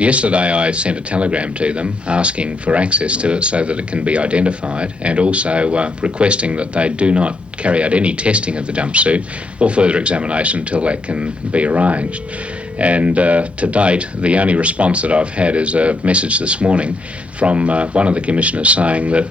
Yesterday I sent a telegram to them asking for access to it so that it can be identified, and also requesting that they do not carry out any testing of the jumpsuit or further examination until that can be arranged. And to date, the only response that I've had is a message this morning from one of the commissioners saying that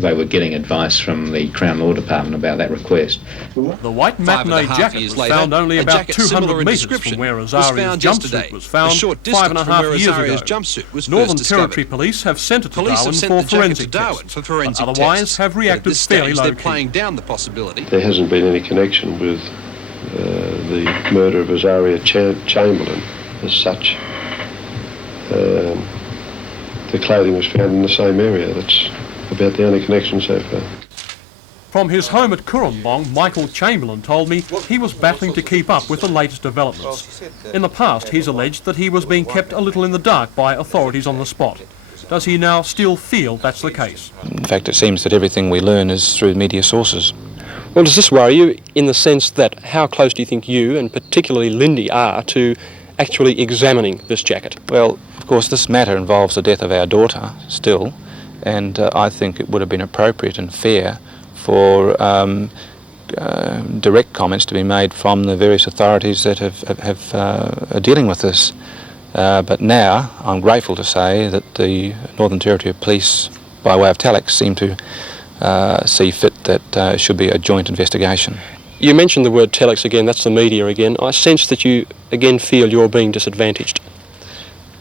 they were getting advice from the Crown Law Department about that request. The white matinee jacket was found only about 200 metres from where Azaria's jumpsuit was found 5.5 years ago. Northern Territory Police have sent it to Darwin for forensic tests, but otherwise have reacted fairly low-key. There hasn't been any connection with the murder of Azaria Chamberlain as such. The clothing was found in the same area. That's about the only connection so far. From his home at Kurrambong, Michael Chamberlain told me he was battling to keep up with the latest developments. In the past, he's alleged that he was being kept a little in the dark by authorities on the spot. Does he now still feel that's the case? In fact, it seems that everything we learn is through media sources. Well, does this worry you in the sense that how close do you think you, and particularly Lindy, are to actually examining this jacket? Well, of course, this matter involves the death of our daughter still, and I think it would have been appropriate and fair for direct comments to be made from the various authorities that are dealing with this. But now I'm grateful to say that the Northern Territory Police, by way of telex, seem to see fit that it should be a joint investigation. You mentioned the word telex again, that's the media again. I sense that you again feel you're being disadvantaged.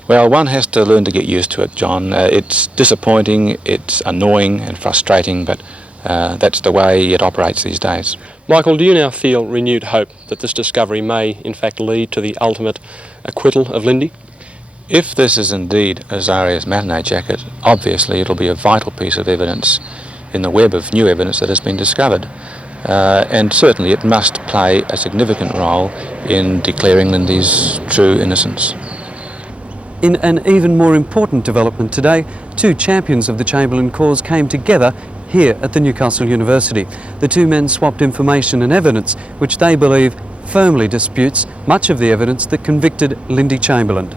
Well, one has to learn to get used to it, John. It's disappointing, it's annoying and frustrating, but that's the way it operates these days. Michael, do you now feel renewed hope that this discovery may in fact lead to the ultimate acquittal of Lindy? If this is indeed Azaria's matinee jacket, obviously it'll be a vital piece of evidence in the web of new evidence that has been discovered. And certainly it must play a significant role in declaring Lindy's true innocence. In an even more important development today, two champions of the Chamberlain cause came together here at the Newcastle University. The two men swapped information and evidence which they believe firmly disputes much of the evidence that convicted Lindy Chamberlain.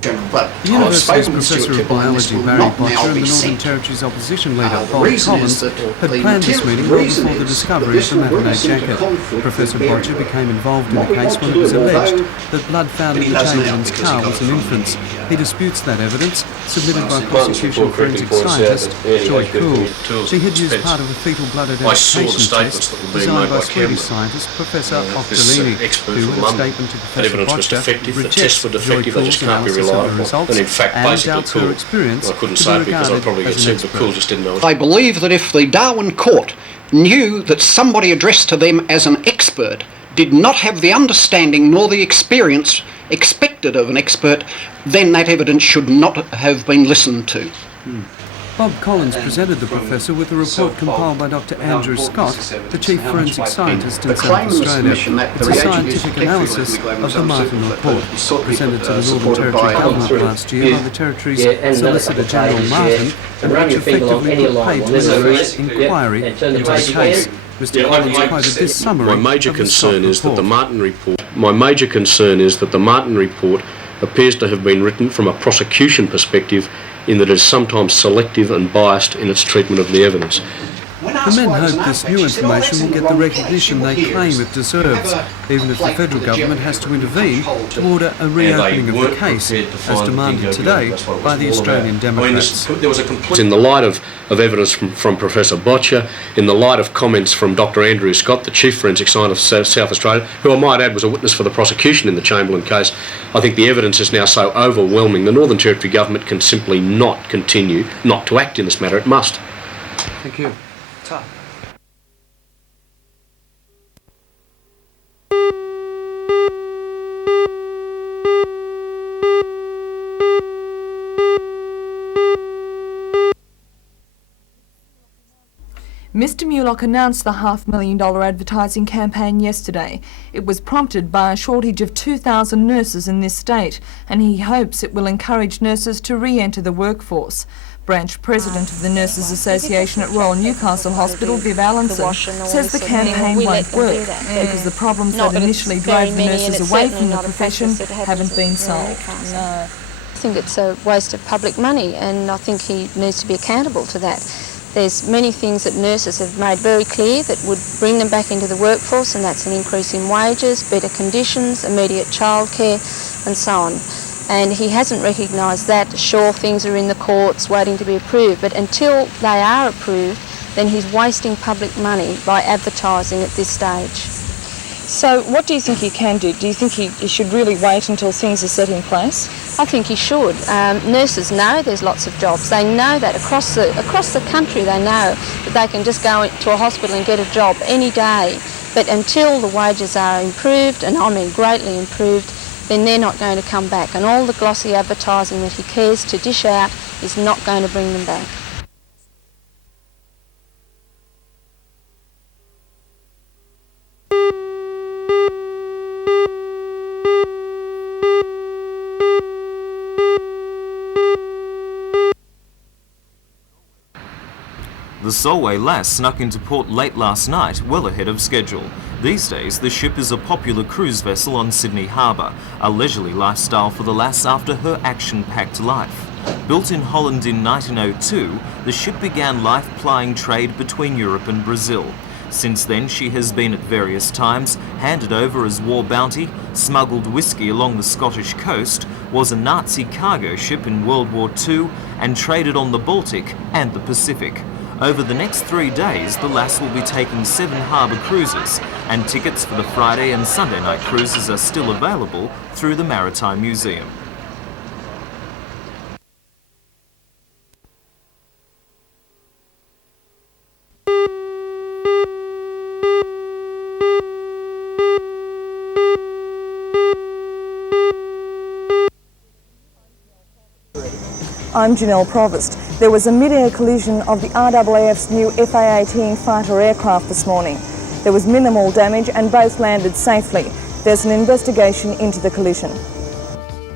The University's Professor of Biology Barry Botcher and the Northern Territory's opposition leader Bob Collins had planned this meeting well before the discovery of the matinee jacket. Professor Botcher became involved in the case when it was alleged that blood found in the Chamberlain's car was an infant's. He disputes that evidence, submitted by prosecution forensic scientist Joy Cool. She had used part of a fetal blood identification test designed by Swedish scientist Professor Octolini, who, in a statement to Professor Botcher, rejects Joy Cool's analysis of the results and in fact basically her experience. I couldn't say it because I probably get sued, but Cool just didn't know it. I believe that if the Darwin court knew that somebody addressed to them as an expert did not have the understanding nor the experience expected of an expert, then that evidence should not have been listened to. Bob Collins presented the professor with a report compiled by Dr. Andrew Scott, the chief forensic scientist in South Australia. It's a scientific analysis of the Martin report, presented to the Northern Territory government last year by the Territory's Solicitor General Martin, and which effectively put paid to an inquiry into the case. Mr. Collins quoted this summary. My major concern is that the Martin report appears to have been written from a prosecution perspective, in that it is sometimes selective and biased in its treatment of the evidence. The men hope this new information will get the recognition they claim it deserves, even if the federal government has to intervene to order a reopening of the case, as demanded today by the Australian Democrats. In the light of evidence from Professor Botcher, in the light of comments from Dr. Andrew Scott, the chief forensic scientist of South Australia, who I might add was a witness for the prosecution in the Chamberlain case, I think the evidence is now so overwhelming the Northern Territory government can simply not continue not to act in this matter. It must. Thank you. Mr Mulock announced the $500,000 advertising campaign yesterday. It was prompted by a shortage of 2,000 nurses in this state, and he hopes it will encourage nurses to re-enter the workforce. Branch President of the Nurses Association at Royal Newcastle Hospital, Viv Allenson, says the campaign won't work because the problems that initially drove the nurses away from the profession haven't been solved. I think it's a waste of public money, and I think he needs to be accountable to that. There's many things that nurses have made very clear that would bring them back into the workforce, and that's an increase in wages, better conditions, immediate childcare and so on. And he hasn't recognised that. Sure, things are in the courts waiting to be approved, but until they are approved, then he's wasting public money by advertising at this stage. So what do you think he can do? Do you think he should really wait until things are set in place? I think he should. Nurses know there's lots of jobs. They know that across the country. They know that they can just go to a hospital and get a job any day. But until the wages are improved, and I mean greatly improved, then they're not going to come back. And all the glossy advertising that he cares to dish out is not going to bring them back. The Solway Lass snuck into port late last night, well ahead of schedule. These days, the ship is a popular cruise vessel on Sydney Harbour, a leisurely lifestyle for the lass after her action-packed life. Built in Holland in 1902, the ship began life-plying trade between Europe and Brazil. Since then, she has been at various times handed over as war bounty, smuggled whiskey along the Scottish coast, was a Nazi cargo ship in World War II, and traded on the Baltic and the Pacific. Over the next 3 days, the lass will be taking 7 harbour cruises, and tickets for the Friday and Sunday night cruises are still available through the Maritime Museum. I'm Janelle Provost. There was a mid-air collision of the RAAF's new FA-18 fighter aircraft this morning. There was minimal damage and both landed safely. There's an investigation into the collision.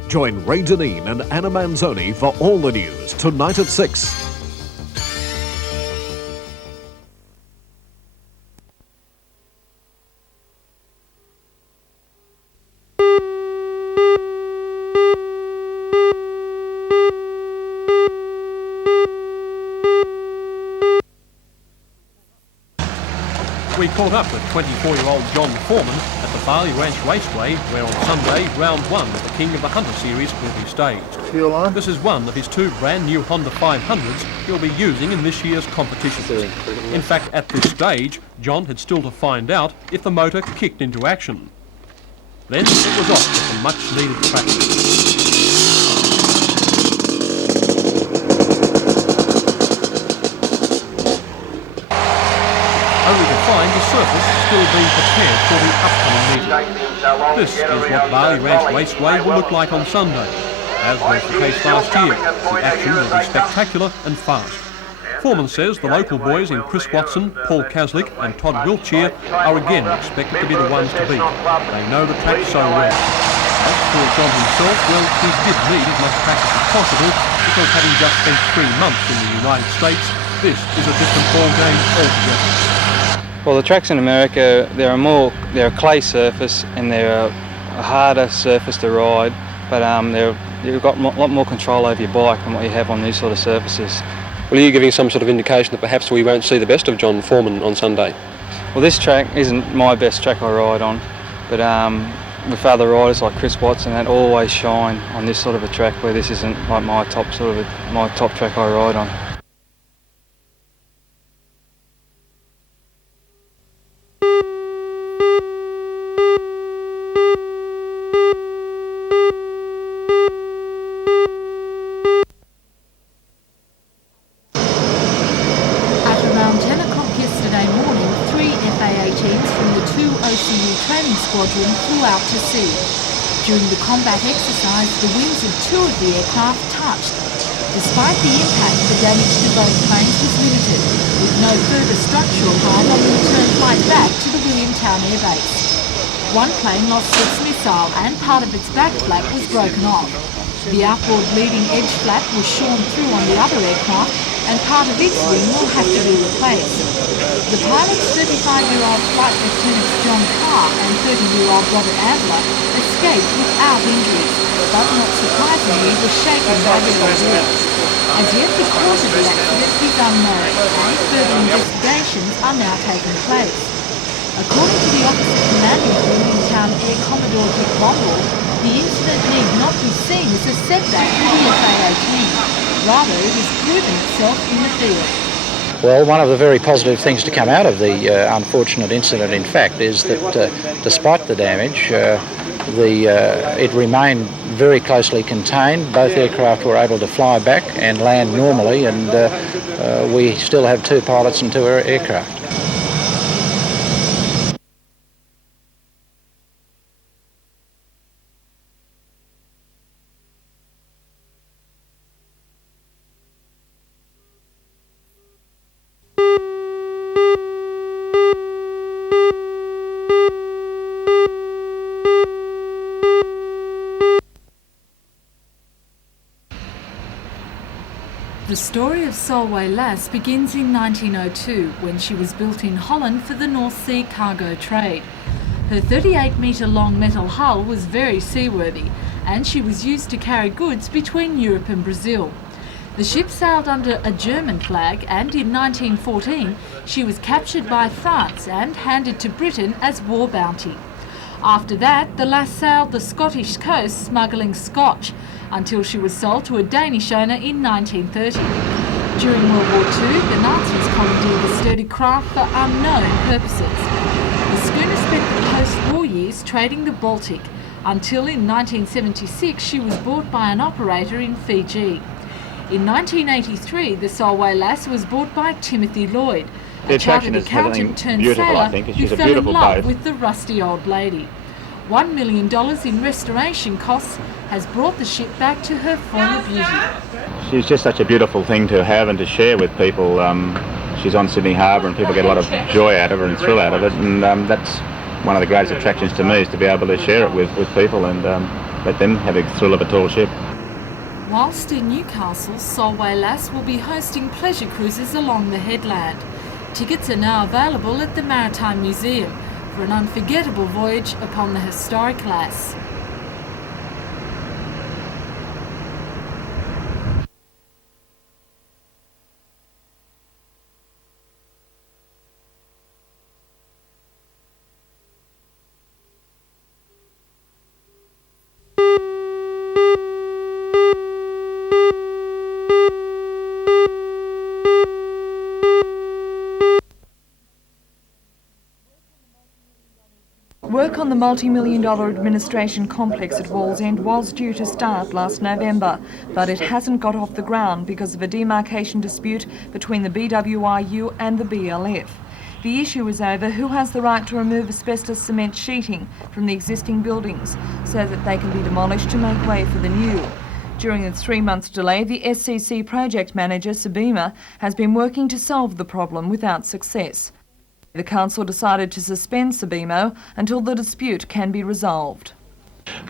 Join Ray Deneen and Anna Manzoni for all the news tonight at 6. We caught up with 24-year-old John Foreman at the Farley Ranch Raceway, where on Sunday, round 1 of the King of the Hunter series will be staged. Fuel on. This is one of his 2 brand new Honda 500s he'll be using in this year's competition. In fact, at this stage, John had still to find out if the motor kicked into action. Then it was off for some much-needed practice. Only to find the surface still being prepared for the upcoming meeting. This is what Barley Ranch Raceway will look like on Sunday. As was the case last year, the action will be spectacular and fast. Foreman says the local boys in Chris Watson, Paul Caslick and Todd Wiltshire are again expected to be the ones to beat. They know the track so well. As for John himself, well, he did need as much practice as possible because having just spent 3 months in the United States, this is a different ball game altogether. Well, the tracks in America, they're a clay surface and they're a harder surface to ride, but you've got a lot more control over your bike than what you have on these sort of surfaces. Well, are you giving some sort of indication that perhaps we won't see the best of John Foreman on Sunday? Well, this track isn't my best track I ride on, but with other riders like Chris Watson, that always shine on this sort of a track where this isn't like my top track I ride on. Flew out to sea. During the combat exercise, the wings of 2 of the aircraft touched. Despite the impact, the damage to both planes was limited, with no further structural harm on the return flight back to the Williamtown Air Base. One plane lost its missile and part of its back flap was broken off. The outboard leading edge flap was shorn through on the other aircraft, and part of its wing will have to be replaced. The pilot's 35-year-old flight lieutenants John Carr and 30-year-old Robert Adler escaped without injuries, but not surprisingly were shaken by the ordeal. As yet, the cause of the accident is unknown, and further investigations are now taking place. According to the officer commanding the Williamtown Air Commodore Dick Bomball, the incident need not be seen as a setback for the FAA team. Rather, it has proven itself in the field. Well, one of the very positive things to come out of the unfortunate incident, in fact, is that despite the damage, it remained very closely contained. Both aircraft were able to fly back and land normally, and we still have 2 pilots and 2 aircraft. The story of Solway Lass begins in 1902 when she was built in Holland for the North Sea cargo trade. Her 38-metre long metal hull was very seaworthy, and she was used to carry goods between Europe and Brazil. The ship sailed under a German flag, and in 1914 she was captured by France and handed to Britain as war bounty. After that, the Lass sailed the Scottish coast smuggling Scotch, until she was sold to a Danish owner in 1930. During World War II, the Nazis commandeered the sturdy craft for unknown purposes. The schooner spent the post-war years trading the Baltic, until in 1976 she was bought by an operator in Fiji. In 1983, the Solway Lass was bought by Timothy Lloyd, a chartered accountant turned sailor who fell in love with the rusty old lady. $1 million in restoration costs has brought the ship back to her former beauty. She's just such a beautiful thing to have and to share with people. She's on Sydney Harbour and people get a lot of joy out of her and thrill out of it, and that's one of the greatest attractions to me, is to be able to share it with people and let them have a thrill of a tall ship. Whilst in Newcastle, Solway Lass will be hosting pleasure cruises along the headland. Tickets are now available at the Maritime Museum for an unforgettable voyage upon the historic Lass. Work on the multi-million-dollar administration complex at Wallsend was due to start last November, but it hasn't got off the ground because of a demarcation dispute between the BWIU and the BLF. The issue is over who has the right to remove asbestos cement sheeting from the existing buildings so that they can be demolished to make way for the new. During the 3-month delay, the SCC project manager, Sabima, has been working to solve the problem without success. The council decided to suspend Sabimo until the dispute can be resolved.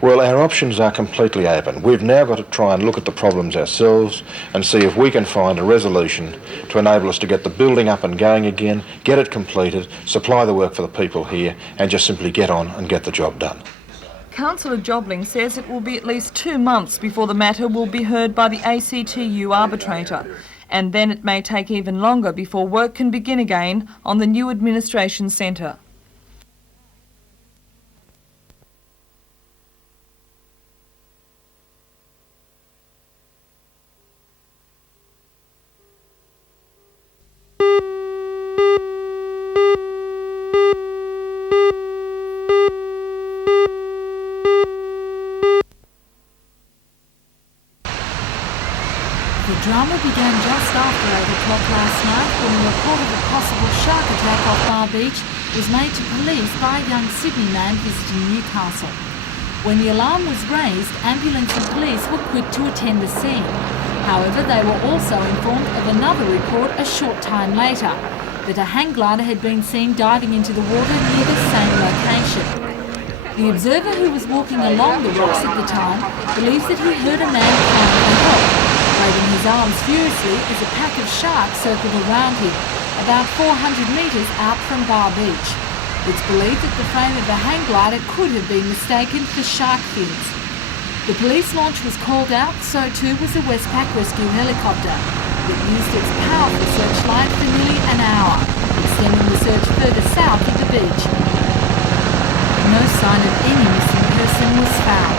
Well, our options are completely open. We've now got to try and look at the problems ourselves and see if we can find a resolution to enable us to get the building up and going again, get it completed, supply the work for the people here, and just simply get on and get the job done. Councillor Jobling says it will be at least 2 months before the matter will be heard by the ACTU arbitrator, and then it may take even longer before work can begin again on the new administration centre. The drama began just after 8 o'clock last night when a report of a possible shark attack off Bar Beach was made to police by a young Sydney man visiting Newcastle. When the alarm was raised, ambulance and police were quick to attend the scene. However, they were also informed of another report a short time later, that a hang glider had been seen diving into the water near the same location. The observer, who was walking along the rocks at the time, believes that he heard a man crying for help, waving his his arms furiously as a pack of sharks circled around him, about 400 metres out from Bar Beach. It's believed that the frame of the hang glider could have been mistaken for shark fins. The police launch was called out, so too was the Westpac rescue helicopter. It used its powerful searchlight for nearly an hour, extending the search further south of the beach. No sign of any missing person was found.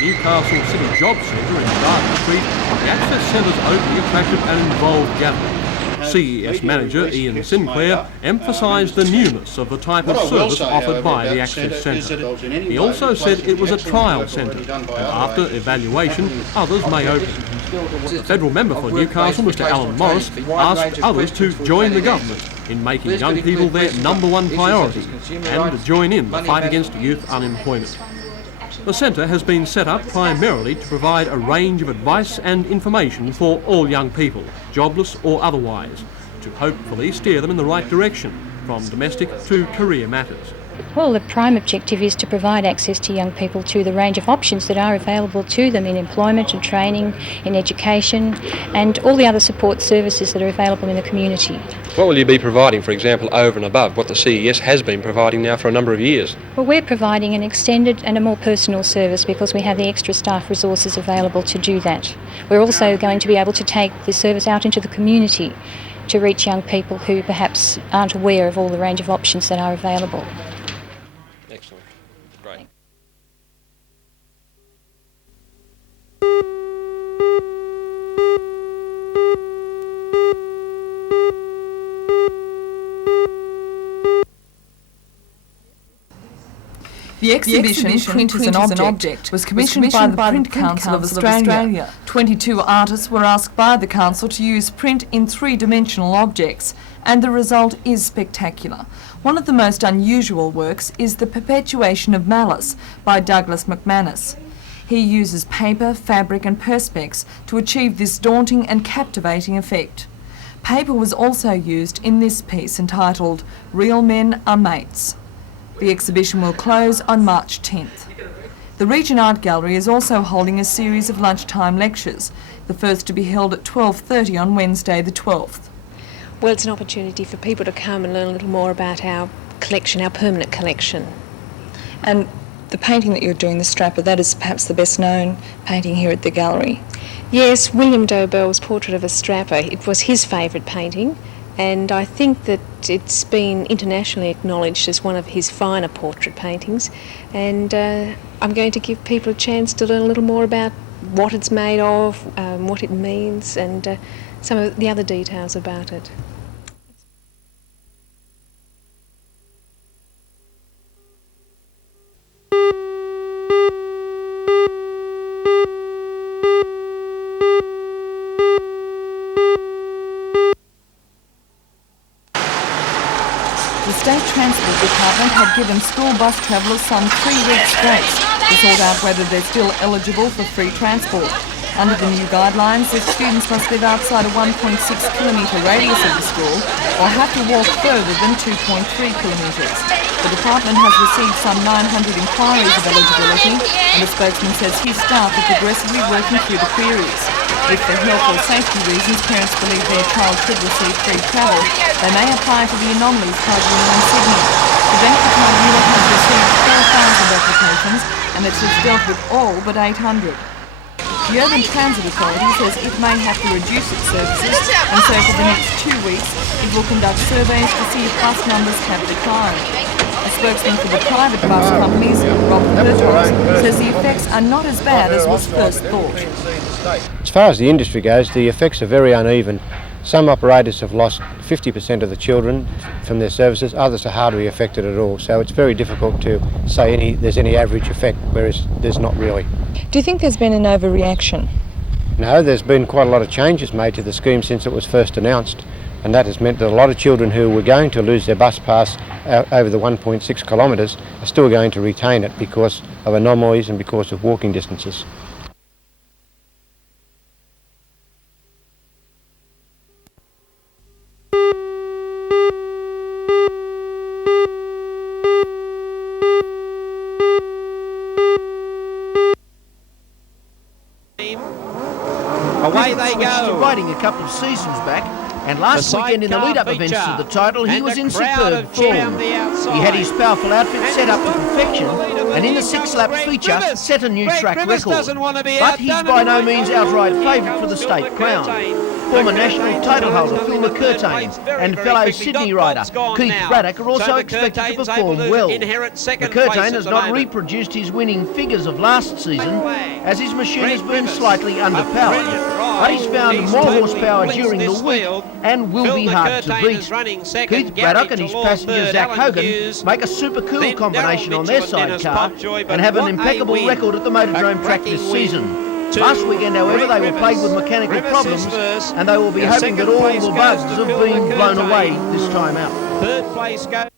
Newcastle City Job Centre in Dartmouth Street, the Access Centre's opening attracted an involved gathering. CES manager Ian Sinclair emphasised the newness of the type of service offered by the Access Centre. He also said it was a trial centre, and after evaluation, others may open. The federal member for Newcastle, Mr Alan Morris, asked others to join the government in making young people their #1 priority and to join in the fight against youth unemployment. The centre has been set up primarily to provide a range of advice and information for all young people, jobless or otherwise, to hopefully steer them in the right direction, from domestic to career matters. Well, the prime objective is to provide access to young people to the range of options that are available to them in employment and training, in education, and all the other support services that are available in the community. What will you be providing, for example, over and above what the CES has been providing now for a number of years? Well, we're providing an extended and a more personal service because we have the extra staff resources available to do that. We're also going to be able to take the service out into the community to reach young people who perhaps aren't aware of all the range of options that are available. Excellent. Great. The exhibition Print as an Object was commissioned by the Print Council of Australia. 22 artists were asked by the Council to use print in three-dimensional objects, and the result is spectacular. One of the most unusual works is The Perpetuation of Malice by Douglas McManus. He uses paper, fabric and perspex to achieve this daunting and captivating effect. Paper was also used in this piece entitled Real Men Are Mates. The exhibition will close on March 10th. The Region Art Gallery is also holding a series of lunchtime lectures, the first to be held at 12:30 on Wednesday the 12th. Well, it's an opportunity for people to come and learn a little more about our collection, our permanent collection. And the painting that you're doing, the Strapper, that is perhaps the best known painting here at the gallery. Yes, William Dobell's portrait of a strapper, it was his favourite painting, and I think that it's been internationally acknowledged as one of his finer portrait paintings, and I'm going to give people a chance to learn a little more about what it's made of, what it means, and some of the other details about it. The State Transport Department had given school bus travellers some 3 weeks grace to sort out whether they're still eligible for free transport. Under the new guidelines, the students must live outside a 1.6-kilometre radius of the school or have to walk further than 2.3 kilometres. The department has received some 900 inquiries of eligibility, and a spokesman says his staff are progressively working through the queries. If for health or safety reasons parents believe their child should receive free travel, they may apply for the anomalies targeting on Sydney. The benefit unit has received 4,000 applications, and it has dealt with all but 800. The Urban Transit Authority says it may have to reduce its services, and so for the next 2 weeks it will conduct surveys to see if bus numbers have declined. A spokesman for the private bus companies, Rob Pertos, says the effects are not as bad as was first thought. As far as the industry goes, the effects are very uneven. Some operators have lost 50% of the children from their services, others are hardly affected at all. So it's very difficult to say there's any average effect, whereas there's not really. Do you think there's been an overreaction? No, there's been quite a lot of changes made to the scheme since it was first announced, and that has meant that a lot of children who were going to lose their bus pass over the 1.6 kilometres are still going to retain it because of anomalies and because of walking distances. switched to riding a couple of seasons back, and last weekend in the lead-up events to the title, he was in superb form. He had his powerful outfit set up to perfection, and in the 6-lap feature set a new track record. But he's by no means outright favourite for the state crown. Former national title holder Phil McCurtain and fellow Sydney rider Keith Braddock are also expected to perform well. McCurtain has not reproduced his winning figures of last season, as his machine has been slightly underpowered. But he's found more horsepower during the week and will be hard to beat. Keith Braddock and his passenger Zach Hogan make a super cool combination on their sidecar and have an impeccable record at the Motordrome track this season. Last weekend, however, they were plagued with mechanical problems, and they will be hoping that all the bugs have been blown away this time out. Third place goes